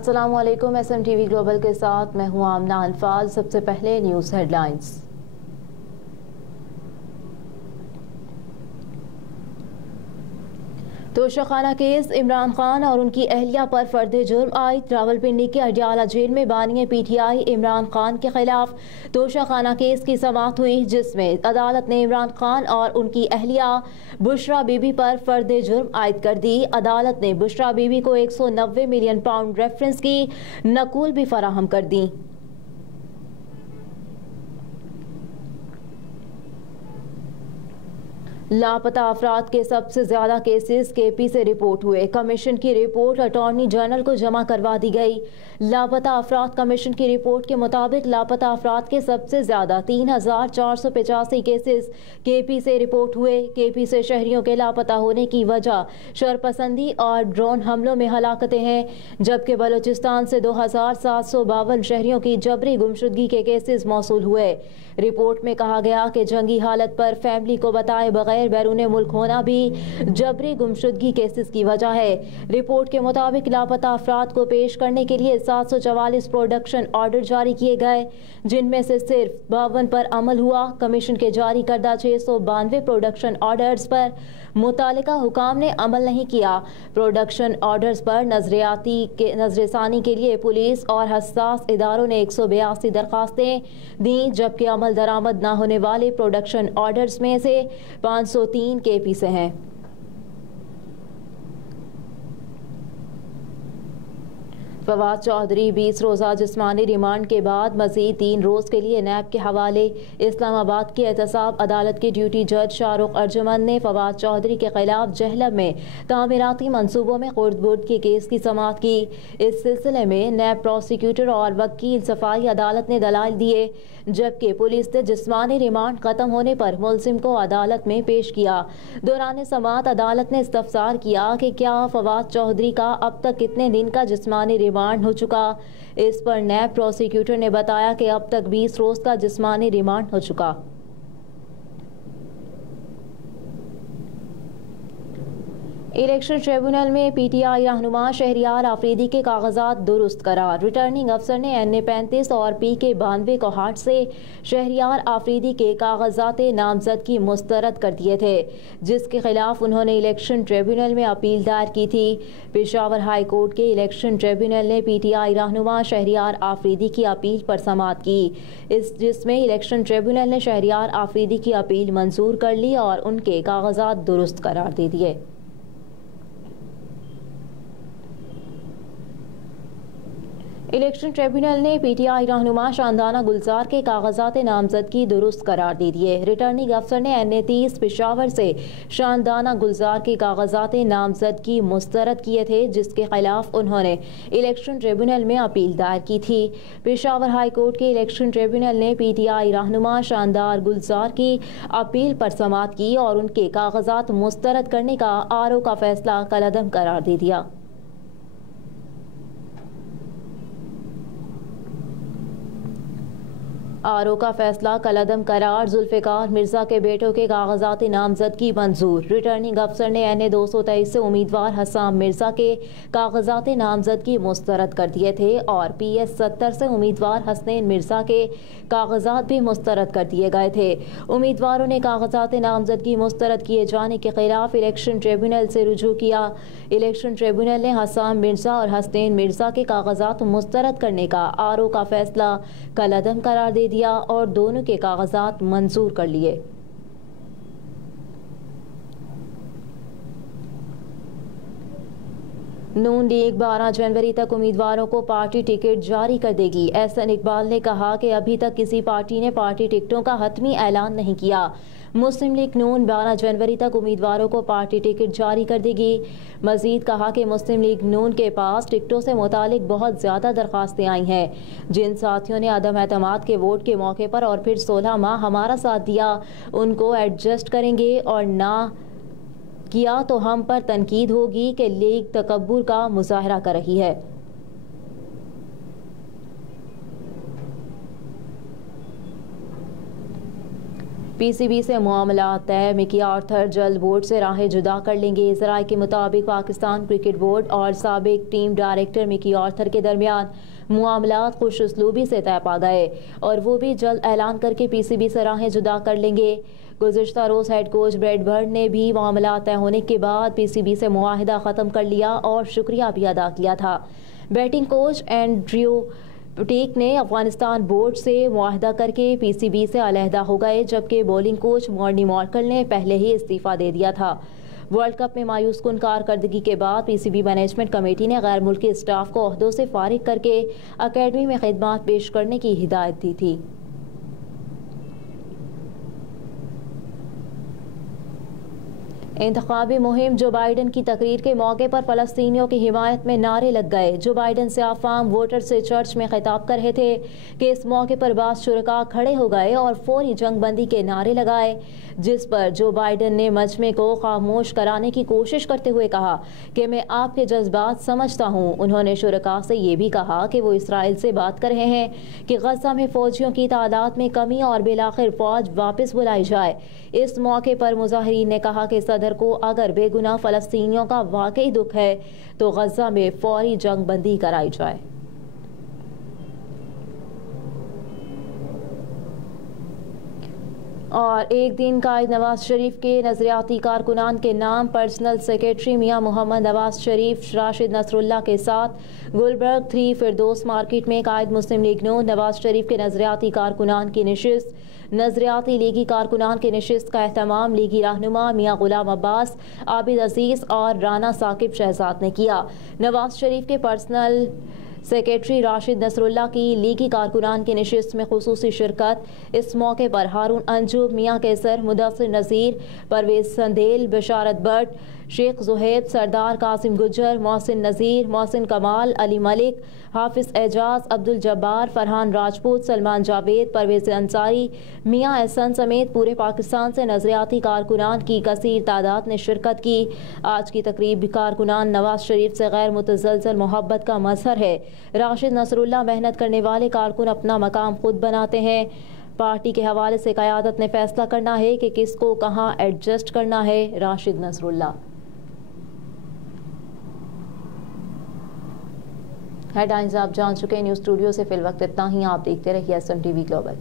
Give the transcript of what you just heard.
अस्सलाम वालेकुम। SMTV global के साथ मैं हूं आमना अनफाल। सबसे पहले news headlines. Toshakhana case, Imran Khan और उनकी अहलिया पर फर्द जुर्म आयद। रावलपिंडी के अडियाला जेल में बानी PTI इमरान खान के खिलाफ तोशाखाना केस की समाअत हुई, जिसमें अदालत ने इमरान खान और उनकी अहलिया बुशरा बीबी पर फर्द जुर्म आयद कर दी। अदालत ने बुशरा बीबी को 190 मिलियन पाउंड रेफरेंस की नकूल भी फराहम कर दी। लापता अफराद के सबसे ज्यादा केसेस KP से रिपोर्ट हुए। कमीशन की रिपोर्ट अटॉर्नी जनरल को जमा करवा दी गई। लापता अफराद कमीशन की रिपोर्ट के मुताबिक लापता अफराद के सबसे ज्यादा 3485 केसेस KP से रिपोर्ट हुए। KP से शहरियों के लापता होने की वजह शरपसंदी और ड्रोन हमलों में हलाकतें हैं, जबकि बलूचिस्तान से 2752 शहरियों की जबरी गुमशुदगी के केसेस मौसूल हुए। रिपोर्ट में कहा गया कि जंगी हालत पर फैमिली को बताए बगैर बैरून मुल्क होना भी जबरी गुमशुदगी केसेस की वजह है। रिपोर्ट के मुताबिक लापता अफराद को पेश करने के लिए 744 प्रोडक्शन ऑर्डर जारी किए गए, जिनमें से सिर्फ 52 पर अमल हुआ। कमीशन के जारी करदा 692 प्रोडक्शन ऑर्डर्स पर मुतालिका हुकाम ने अमल नहीं किया। प्रोडक्शन ऑर्डर्स पर नजरसानी के लिए पुलिस और हसास इदारों ने 182 दरखास्तें दी, जबकि अमल दरामद न होने वाले प्रोडक्शन ऑर्डर्स में से 503 KP से हैं। फवाद चौधरी 20 रोज़ा जिस्मानी रिमांड के बाद मजीद 3 रोज़ के लिए नैब के हवाले। इस्लामाबाद की एहतसाब अदालत के ड्यूटी जज शाहरुख अर्जुमंद ने फवाद चौधरी के खिलाफ जहलम में तामीराती मनसूबों में खुर्द-बुर्द के केस की समाअत की। इस सिलसिले में नैब प्रोसिक्यूटर और वकील सफाई अदालत ने दलाइल दिए, जबकि पुलिस ने जिस्मानी रिमांड खत्म होने पर मुलजिम को अदालत में पेश किया। दौरान समाअत अदालत ने इस्तफसार किया कि क्या फवाद चौधरी का अब तक कितने दिन का जिस्मानी रिमांड हो चुका। इस पर नैब प्रोसिक्यूटर ने बताया कि अब तक 20 रोज का जिस्मानी रिमांड हो चुका। इलेक्शन ट्रिब्यूनल में PTI रहनुमा शहरियार आफरीदी के कागजात दुरुस्त करार। रिटर्निंग अफसर ने NA 35 और PK 92 कोहाट से शहरियार आफरीदी के कागजात नामजदगी मुस्तरद कर दिए थे, जिसके खिलाफ उन्होंने इलेक्शन ट्रिब्यूनल में अपील दायर की थी। पेशावर हाई कोर्ट के इलेक्शन ट्रिब्यूनल ने PTI रहनुमा शहरियार आफरीदी की अपील पर समाअत की, जिसमें इलेक्शन ट्रिब्यूनल ने शहरियार आफरीदी की अपील मंजूर कर ली और उनके कागजात दुरुस्त करार दे दिए। इलेक्शन ट्रिब्यूनल ने PTI रहनुमा शानदाना गुलजार के कागजात नामजदगी दुरुस्त करार दे दिए। रिटर्निंग अफसर ने NA 30 पेशावर से शानदाना गुलजार के कागजात नामजदगी मुस्तरद किए थे, जिसके खिलाफ उन्होंने इलेक्शन ट्रिब्यूनल में अपील दायर की थी। पेशावर हाई कोर्ट के इलेक्शन ट्रिब्यूनल ने PTI रहनुमा शानदार गुलजार की अपील पर समाअत की और उनके कागजात मुस्तरद करने का RO का फैसला कलअदम करार दे दिया। RO का फैसला कलअदम करार। जुल्फ़िकार मिर्जा के बेटों के कागजात नामजदगी मंजूर। रिटर्निंग अफसर ने NA 223 से उम्मीदवार हसाम मिर्जा के कागजात नामजदगी मुस्तरद कर दिए थे और PS 70 से उम्मीदवार हसनैन मिर्जा के कागजात भी मुस्तरद कर दिए गए थे। उम्मीदवारों ने कागजात नामजदगी मुस्तरद किए जाने के खिलाफ इलेक्शन ट्रिब्यूनल से रुजू किया। इलेक्शन ट्रिब्यूनल ने हसाम मिर्जा और हसनैन मिर्जा के कागजात मुस्तरद करने का RO का फैसला कलअदम करार दे दिया और दोनों के कागजात मंजूर कर लिए। नून लीग 12 जनवरी तक उम्मीदवारों को पार्टी टिकट जारी कर देगी। एहसन इकबाल ने कहा कि अभी तक किसी पार्टी ने पार्टी टिकटों का हतमी ऐलान नहीं किया। मुस्लिम लीग नून 12 जनवरी तक उम्मीदवारों को पार्टी टिकट जारी कर देगी। मजीद कहा कि मुस्लिम लीग नून के पास टिकटों से मुतालिक बहुत ज़्यादा दरख्वास्तें आई हैं। जिन साथियों ने अदम एतमाद के वोट के मौके पर और फिर 16 माह हमारा साथ दिया, उनको एडजस्ट करेंगे और ना किया तो हम पर तनकीद होगी कि लीग तकब्बुर का मुजाहरा कर रही है। पीसीबी से मामला तय, मिकी आर्थर जल्द बोर्ड से राहें जुदा कर लेंगे। ज़राए के मुताबिक पाकिस्तान क्रिकेट बोर्ड और साबिक टीम डायरेक्टर मिकी आर्थर के दरमियान मामलात खुश उसलूबी से तय पा गए और वो भी जल्द ऐलान करके पीसीबी से राहें जुदा कर लेंगे। गुज़िश्ता रोज़ हेड कोच ब्रैड बर्ड ने भी मामला तय होने के बाद पीसीबी से मुआहिदा ख़त्म कर लिया और शुक्रिया भी अदा किया था। बैटिंग कोच एंड्रयू बुटीक ने अफगानिस्तान बोर्ड से मुआहिदा करके पीसीबी से अलहदा हो गए, जबकि बॉलिंग कोच मॉर्नी मॉर्कल ने पहले ही इस्तीफ़ा दे दिया था। वर्ल्ड कप में मायूस कुन कारकर्दगी के बाद पीसीबी मैनेजमेंट कमेटी ने गैर मुल्की स्टाफ को ओहदों से फारिग करके अकेडमी में खिदमात पेश करने की हिदायत दी थी। इंतखाबी मुहिम जो बाइडन की तकरीर के मौके पर फ़लस्तीनियों की हिमायत में नारे लग गए। जो बाइडन से आफाम वोटर से चर्च में खिताब कर रहे थे कि इस मौके पर बाज़ शुरका खड़े हो गए और फौरी जंग बंदी के नारे लगाए, जिस पर जो बाइडन ने मजमे को खामोश कराने की कोशिश करते हुए कहा कि मैं आपके जज्बात समझता हूँ। उन्होंने शुरका से ये भी कहा कि वो इसराइल से बात कर रहे हैं कि गज़ा में फ़ौजियों की तादाद में कमी और बिलाखिर फ़ौज वापस बुलाई जाए। इस मौके पर मुजाहिरीन ने कहा कि सदर को अगर बेगुनाह फ़लस्तीनियों का वाकई दुख है तो गज़ा में फौरी जंग बंदी कराई जाए। और एक दिन कायद नवाज शरीफ के नजरियाती कारकुनान के नाम पर्सनल सेक्रेटरी मियां मोहम्मद नवाज शरीफ राशिद नसरुल्लाह के साथ गुलबर्ग 3 फिरदौस मार्केट में कायद मुस्लिम लीग नून नवाज शरीफ के नजरियाती कारकुनान की नशिस्त, नजरियाती लीगी कारकुनान की नशिस्त का एहतमाम लीगी रहनुमा मियां गुलाम अब्बास, आबिद अजीज़ और राना साकिब शहजाद ने किया। नवाज शरीफ के पर्सनल सेक्रेटरी राशिद नसरुल्लाह की लीगी कारकुनान की नशिस्त में खुसूसी शिरकत। इस मौके पर हारून अंजुम, मियां कैसर, मुदस्सिर नज़ीर, परवेज संदेल, बशारत भट्ट, शेख जुहैब, सरदार कासिम गुज्जर, मोहसिन नज़ीर, मोहसिन कमाल, अली मलिक, हाफिज़ एजाज, अब्दुल जब्बार, फरहान राजपूत, सलमान जावेद, परवेज अंसारी, मियां एहसन समेत पूरे पाकिस्तान से नजरियाती कारकुनान की कसीर तादाद ने शिरकत की। आज की तकरीब कारकुनान नवाज शरीफ से गैर मुतज़लज़ल मोहब्बत का मज़हर है। राशिद नसरुल्लाह मेहनत करने वाले कारकुन अपना मकाम खुद बनाते हैं। पार्टी के हवाले से क़यादत ने फैसला करना है कि किसको कहाँ एडजस्ट करना है। राशिद नसरुल्लाह। हेडलाइंस आप जान चुके हैं। न्यूज़ स्टूडियो से फिल वक्त इतना ही। आप देखते रहिए SMTV ग्लोबल।